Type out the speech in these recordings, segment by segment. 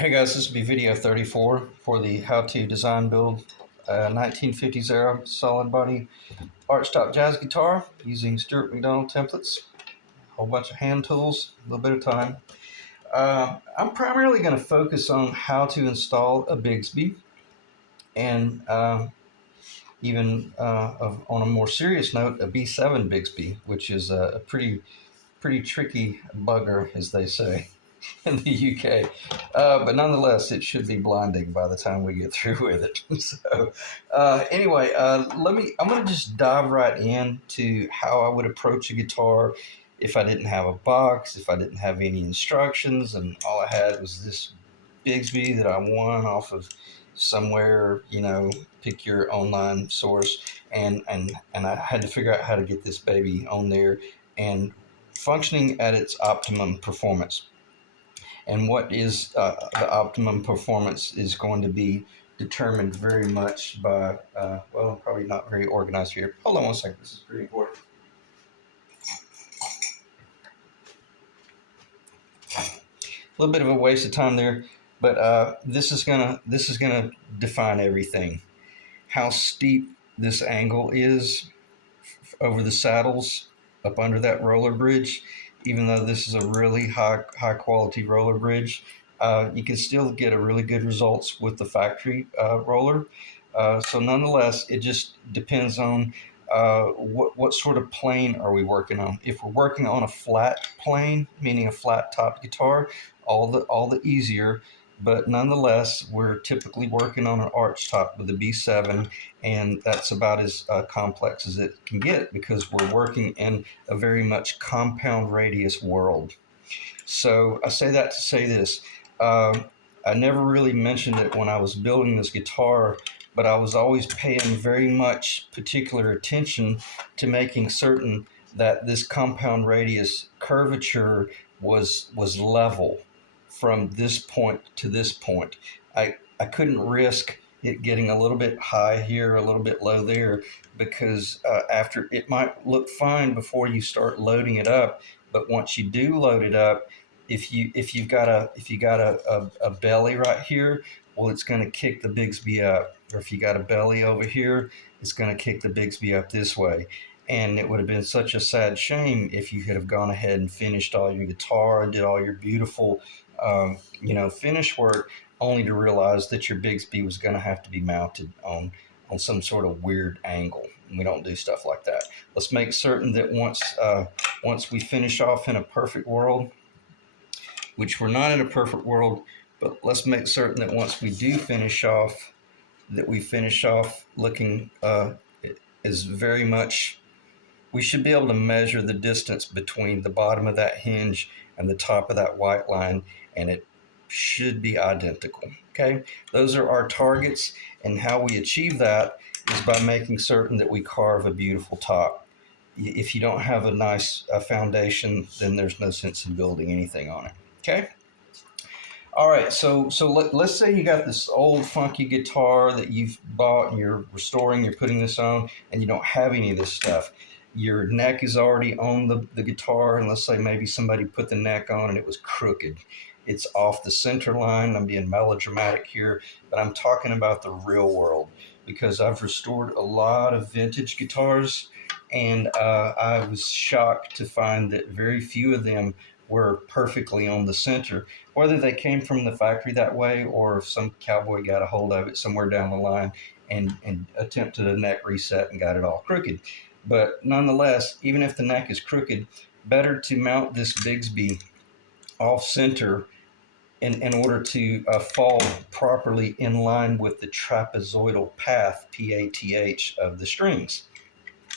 Hey guys, this will be video 34 for the how to design build 1950s era solid body archtop jazz guitar using Stuart McDonald templates, a whole bunch of hand tools, a little bit of time. I'm primarily going to focus on how to install a Bigsby and even on a more serious note, a B7 Bigsby, which is a pretty tricky bugger, as they say in the UK. But nonetheless, it should be blinding by the time we get through with it. So anyway, I'm going to just dive right into how I would approach a guitar if I didn't have a box, if I didn't have any instructions, and all I had was this Bigsby that I won off of somewhere, pick your online source, and I had to figure out how to get this baby on there and functioning at its optimum performance. And what is the optimum performance is going to be determined very much by, well, I'm probably not very organized here. Hold on one second, this is pretty important. A little bit of a waste of time there, but this is gonna define everything. How steep this angle is over the saddles up under that roller bridge. Even though this is a really high quality roller bridge, you can still get a really good results with the factory roller. So nonetheless, it just depends on what sort of plane are we working on. If we're working on a flat plane, meaning a flat top guitar, all the easier. But nonetheless, we're typically working on an arch top with a B7, and that's about as complex as it can get because we're working in a very much compound radius world. So I say that to say this. I never really mentioned it when I was building this guitar, but I was always paying very much particular attention to making certain that this compound radius curvature was level from this point to this point. I couldn't risk it getting a little bit high here, a little bit low there, because after it might look fine before you start loading it up, but once you do load it up, if you've got a belly right here, well, it's going to kick the Bigsby up. Or if you got a belly over here, it's going to kick the Bigsby up this way. And it would have been such a sad shame if you could have gone ahead and finished all your guitar and did all your beautiful, finish work, only to realize that your Bigsby was going to have to be mounted on some sort of weird angle. And we don't do stuff like that. Let's make certain that once we finish off in a perfect world, which we're not in a perfect world, but let's make certain that once we do finish off, that we finish off looking as very much. We should be able to measure the distance between the bottom of that hinge and the top of that white line, and it should be identical. Okay, those are our targets, and how we achieve that is by making certain that we carve a beautiful top. If you don't have a nice foundation, then there's no sense in building anything on it. Okay. All right, so let's say you got this old funky guitar that you've bought and you're restoring, you're putting this on, and you don't have any of this stuff. Your neck is already on the guitar, and let's say maybe somebody put the neck on and it was crooked. It's off the center line. I'm being melodramatic here, but I'm talking about the real world because I've restored a lot of vintage guitars, and I was shocked to find that very few of them were perfectly on the center, whether they came from the factory that way or if some cowboy got a hold of it somewhere down the line and attempted a neck reset and got it all crooked. But nonetheless, even if the neck is crooked, better to mount this Bigsby off center in order to fall properly in line with the trapezoidal path, PATH, of the strings.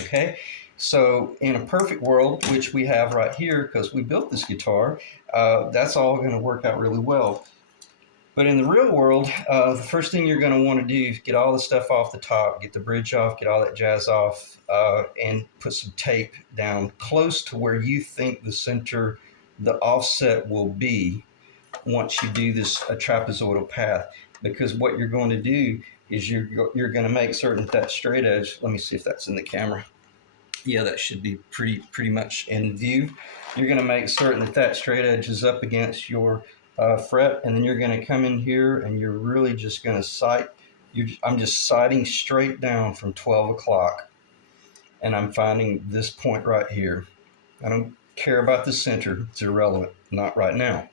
Okay, so in a perfect world, which we have right here because we built this guitar, that's all going to work out really well. But in the real world, the first thing you're going to want to do is get all the stuff off the top, get the bridge off, get all that jazz off, and put some tape down close to where you think the center, the offset will be once you do this a trapezoidal path. Because what you're going to do is you're going to make certain that straight edge, let me see if that's in the camera. Yeah, that should be pretty much in view. You're going to make certain that straight edge is up against your fret, and then you're going to come in here and you're really just going to sight. I'm just sighting straight down from 12 o'clock, and I'm finding this point right here. I don't care about the center, it's irrelevant, not right now.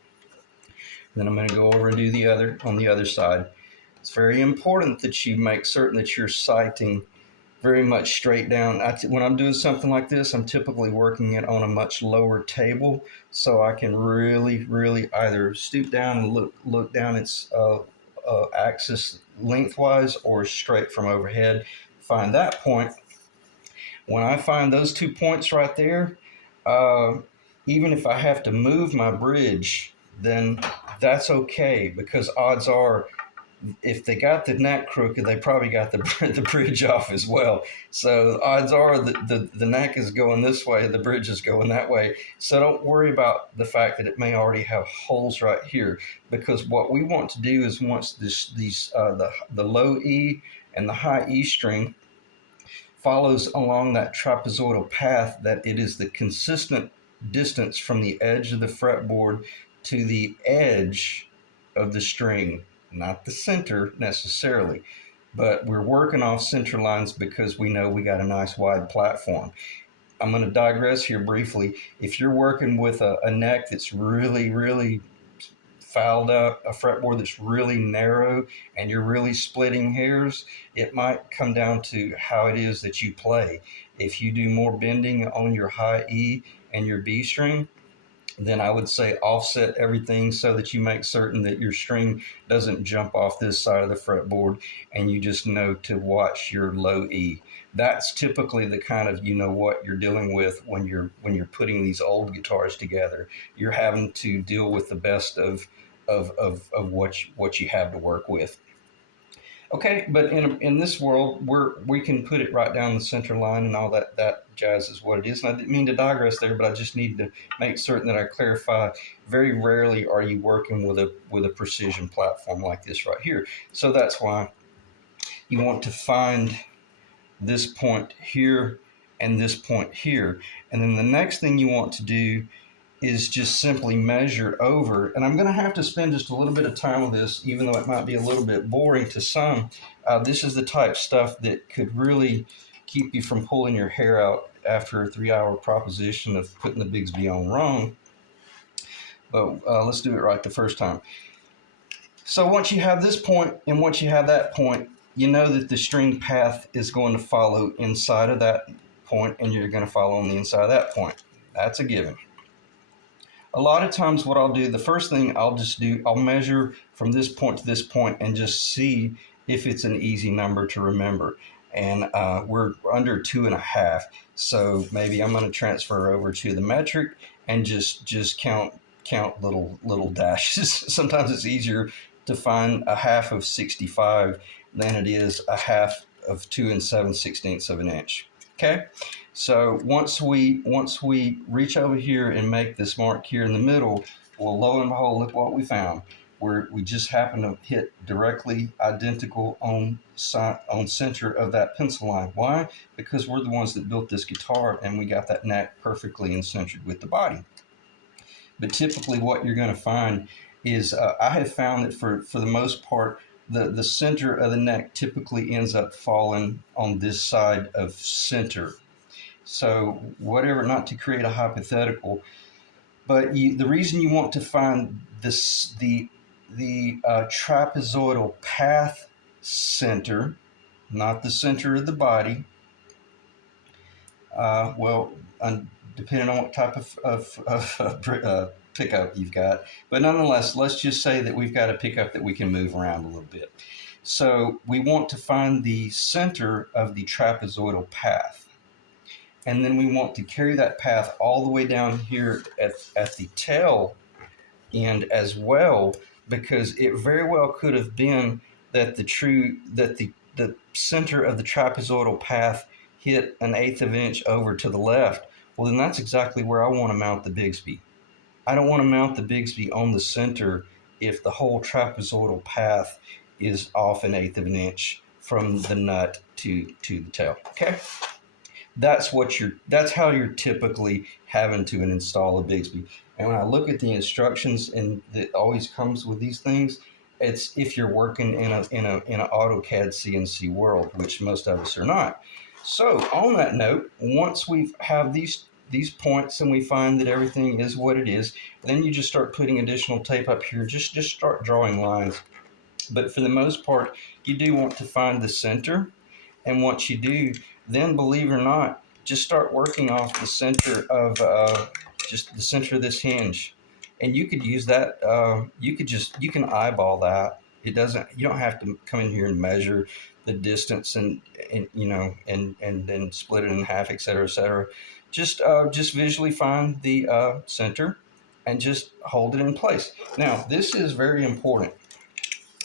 Then I'm going to go over and do the other on the other side. It's very important that you make certain that you're sighting very much straight down. When I'm doing something like this, I'm typically working it on a much lower table, so I can really, really either stoop down and look down its axis lengthwise, or straight from overhead. Find that point. When I find those 2 points right there, uh, even if I have to move my bridge, then that's okay, because odds are, if they got the neck crooked, they probably got the bridge off as well. So odds are that the neck is going this way, the bridge is going that way. So don't worry about the fact that it may already have holes right here, because what we want to do is, once the low E and the high E string follows along that trapezoidal path, that it is the consistent distance from the edge of the fretboard to the edge of the string, not the center necessarily, but we're working off center lines because we know we got a nice wide platform. I'm going to digress here briefly. If you're working with a neck that's really, really fouled up, a fretboard that's really narrow, and you're really splitting hairs, it might come down to how it is that you play. If you do more bending on your high E and your B string, then I would say offset everything so that you make certain that your string doesn't jump off this side of the fretboard, and you just know to watch your low E. That's typically the kind of, what you're dealing with when you're putting these old guitars together. You're having to deal with the best of what you have to work with. Okay, but in this world, we can put it right down the center line, and all that jazz is what it is. And I didn't mean to digress there, but I just need to make certain that I clarify. Very rarely are you working with a precision platform like this right here. So that's why you want to find this point here and this point here, and then the next thing you want to do is just simply measure over. And I'm going to have to spend just a little bit of time with this, even though it might be a little bit boring to some. This is the type of stuff that could really keep you from pulling your hair out after a 3-hour proposition of putting the Bigsby on wrong. But let's do it right the first time. So once you have this point and once you have that point, you know that the string path is going to follow inside of that point, and you're going to follow on the inside of that point. That's a given. A lot of times what I'll do, the first thing I'll just do, I'll measure from this point to this point and just see if it's an easy number to remember. And we're under 2.5. So maybe I'm going to transfer over to the metric and just count little dashes. Sometimes it's easier to find a half of 65 than it is a half of 2 7/16 of an inch. Okay. So once we reach over here and make this mark here in the middle, well, lo and behold, look what we found. We just happen to hit directly identical on center of that pencil line. Why? Because we're the ones that built this guitar, and we got that neck perfectly centered with the body. But typically what you're going to find is, I have found that for the most part, the center of the neck typically ends up falling on this side of center. So whatever, not to create a hypothetical, but the reason you want to find this the trapezoidal path center, not the center of the body. Depending on what type of pickup you've got, but nonetheless, let's just say that we've got a pickup that we can move around a little bit. So we want to find the center of the trapezoidal path. And then we want to carry that path all the way down here at the tail end as well, because it very well could have been that the center of the trapezoidal path hit 1/8 of an inch over to the left. Well, then that's exactly where I want to mount the Bigsby. I don't want to mount the Bigsby on the center if the whole trapezoidal path is off 1/8 of an inch from the nut to the tail. Okay. That's how you're typically having to install a Bigsby. And when I look at the instructions, and it always comes with these things, it's if you're working in an AutoCAD CNC world, which most of us are not. So on that note, once we have these points and we find that everything is what it is, then you just start putting additional tape up here. Just start drawing lines. But for the most part, you do want to find the center. And once you do, then believe it or not, just start working off the center of just the center of this hinge. And you could use that. You can eyeball that. It doesn't. You don't have to come in here and measure the distance and and then split it in half, et cetera, et cetera. Just visually find the center and just hold it in place. Now, this is very important.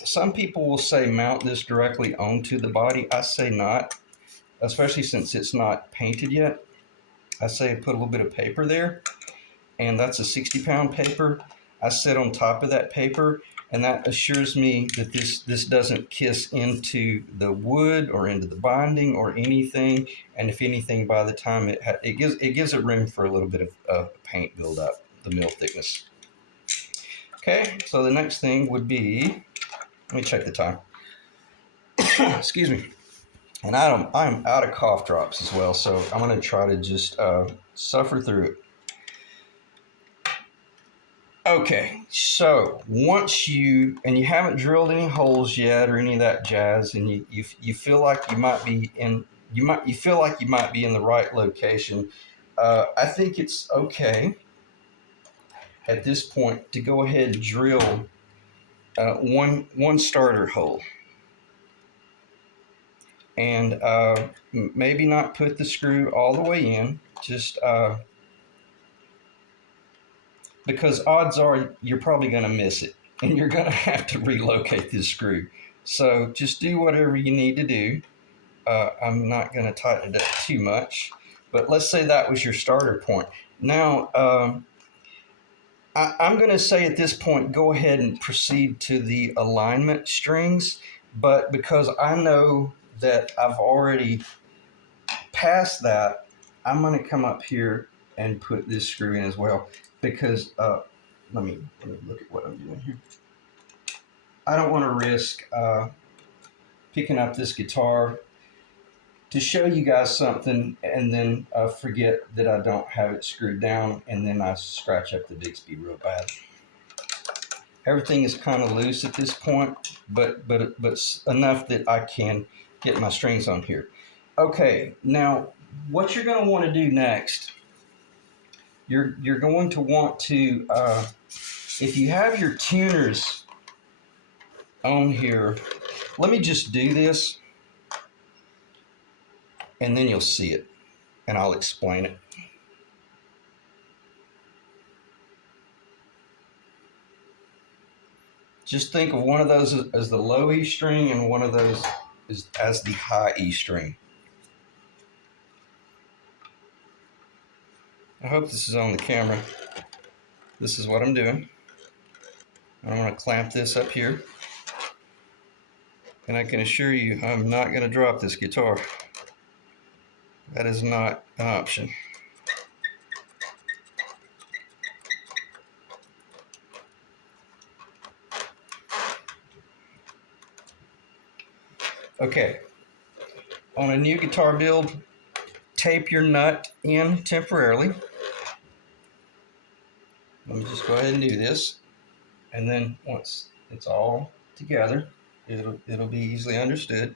Some people will say mount this directly onto the body. I say not, especially since it's not painted yet. I say put a little bit of paper there, and that's a 60-pound paper. I sit on top of that paper, and that assures me that this doesn't kiss into the wood or into the binding or anything. And if anything, by the time it gives it room for a little bit of paint buildup, the mill thickness. Okay, so the next thing would be, let me check the time. Excuse me. And I'm out of cough drops as well, so I'm going to try to just suffer through it. Okay, so once you haven't drilled any holes yet or any of that jazz, and you feel like you might be in the right location, I think it's okay at this point to go ahead and drill one starter hole. And maybe not put the screw all the way in, just because odds are you're probably going to miss it and you're going to have to relocate this screw. So just do whatever you need to do. I'm not going to tighten it up too much, but let's say that was your starter point. Now, I'm going to say at this point, go ahead and proceed to the alignment strings, but because I know that I've already past that, I'm going to come up here and put this screw in as well, because let me look at what I'm doing here. I don't want to risk picking up this guitar to show you guys something and then forget that I don't have it screwed down, and then I scratch up the Bixby real bad. Everything is kind of loose at this point, but enough that I can get my strings on here. Okay, now what you're going to want to do next, you're going to want to, if you have your tuners on here, let me just do this, and then you'll see it, and I'll explain it. Just think of one of those as the low E string and one of those as the high E string. I hope this is on the camera. This is what I'm doing. I'm going to clamp this up here. And I can assure you, I'm not going to drop this guitar. That is not an option. Okay. On a new guitar build, tape your nut in temporarily. Let me just go ahead and do this. And then once it's all together, it'll be easily understood.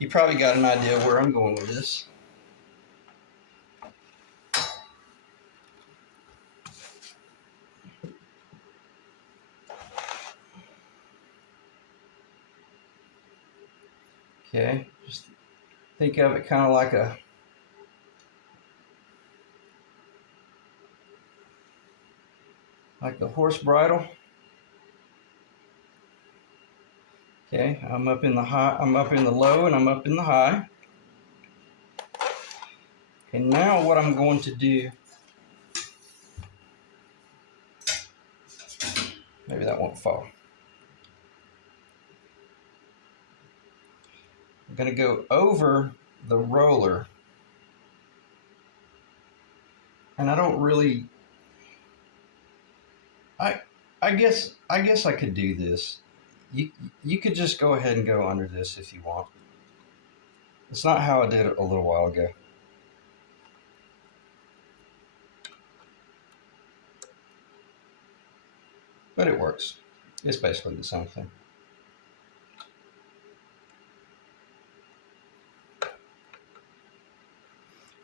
You probably got an idea where I'm going with this. Okay, just think of it kind of like the horse bridle. Okay, I'm up in the high, I'm up in the low, and I'm up in the high. And now what I'm going to do, maybe that won't fall. I'm going to go over the roller. And I don't really I guess I could do this. You you could just go ahead and go under this if you want. It's not how I did it a little while ago, but it works. It's basically the same thing.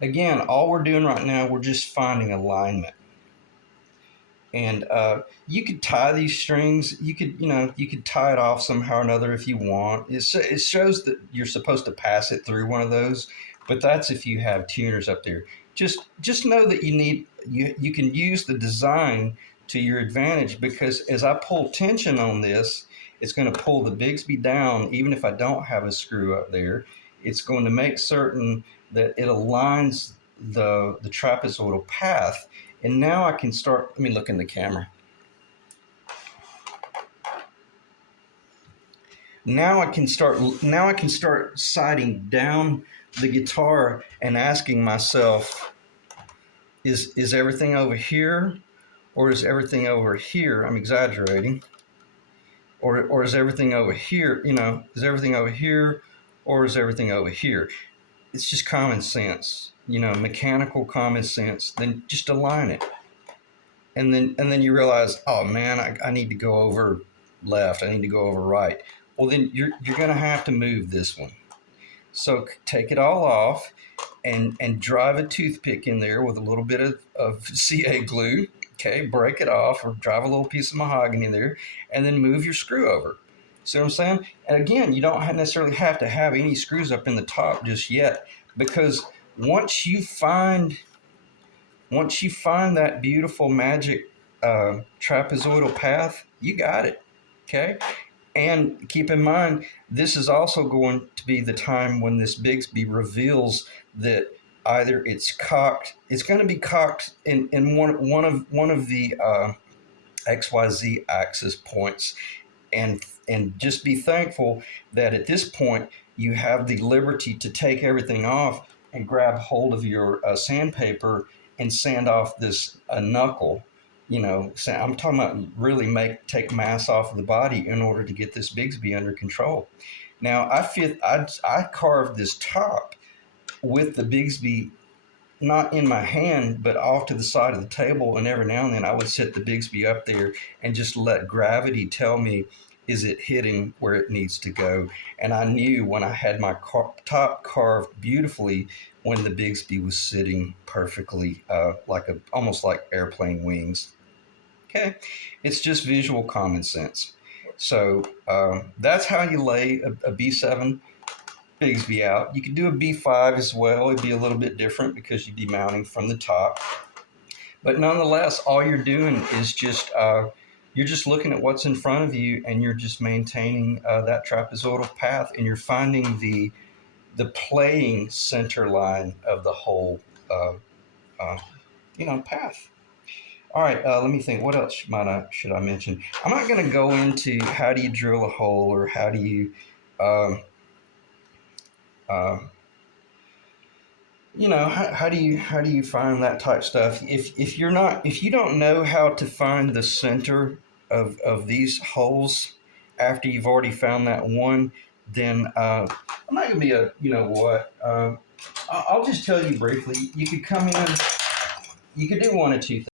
Again, all we're doing right now, we're just finding alignment. And you could tie these strings. You could tie it off somehow or another if you want. It shows that you're supposed to pass it through one of those, but that's if you have tuners up there. Just know that you can use the design to your advantage, because as I pull tension on this, it's going to pull the Bigsby down even if I don't have a screw up there. It's going to make certain that it aligns the trapezoidal path. And now I can start. Let me look in the camera. Now I can start sighting down the guitar and asking myself, is everything over here, or is everything over here? I'm exaggerating. Or is everything over here? Is everything over here, or is everything over here? It's just common sense. Mechanical common sense. Then just align it. And then you realize, oh man, I need to go over left. I need to go over right. Well, then you're going to have to move this one. So take it all off and drive a toothpick in there with a little bit of CA glue. Okay, break it off, or drive a little piece of mahogany in there, and then move your screw over. See what I'm saying? And again, you don't necessarily have to have any screws up in the top just yet, because once you find that beautiful magic trapezoidal path, you got it. Okay. And keep in mind, this is also going to be the time when this Bigsby reveals that either it's going to be cocked in one of the XYZ axis points, and just be thankful that at this point you have the liberty to take everything off and grab hold of your sandpaper and sand off this knuckle. I'm talking about really take mass off of the body in order to get this Bigsby under control. Now I carved this top with the Bigsby not in my hand, but off to the side of the table. And every now and then I would set the Bigsby up there and just let gravity tell me, is it hitting where it needs to go? And I knew when I had my top carved beautifully, when the Bigsby was sitting perfectly, almost like airplane wings. Okay, it's just visual common sense. So that's how you lay a B7 Bigsby out. You could do a B5 as well. It'd be a little bit different because you'd be mounting from the top. But nonetheless, all you're doing is you're just looking at what's in front of you, and you're just maintaining that trapezoidal path, and you're finding the playing center line of the whole path. All right, let me think. What else should I mention? I'm not going to go into how do you drill a hole, or how do you uh, uh, how do you find that type stuff. If you don't know how to find the center of these holes after you've already found that one, then I'm not gonna be I'll just tell you briefly. You could come in, you could do one of two things.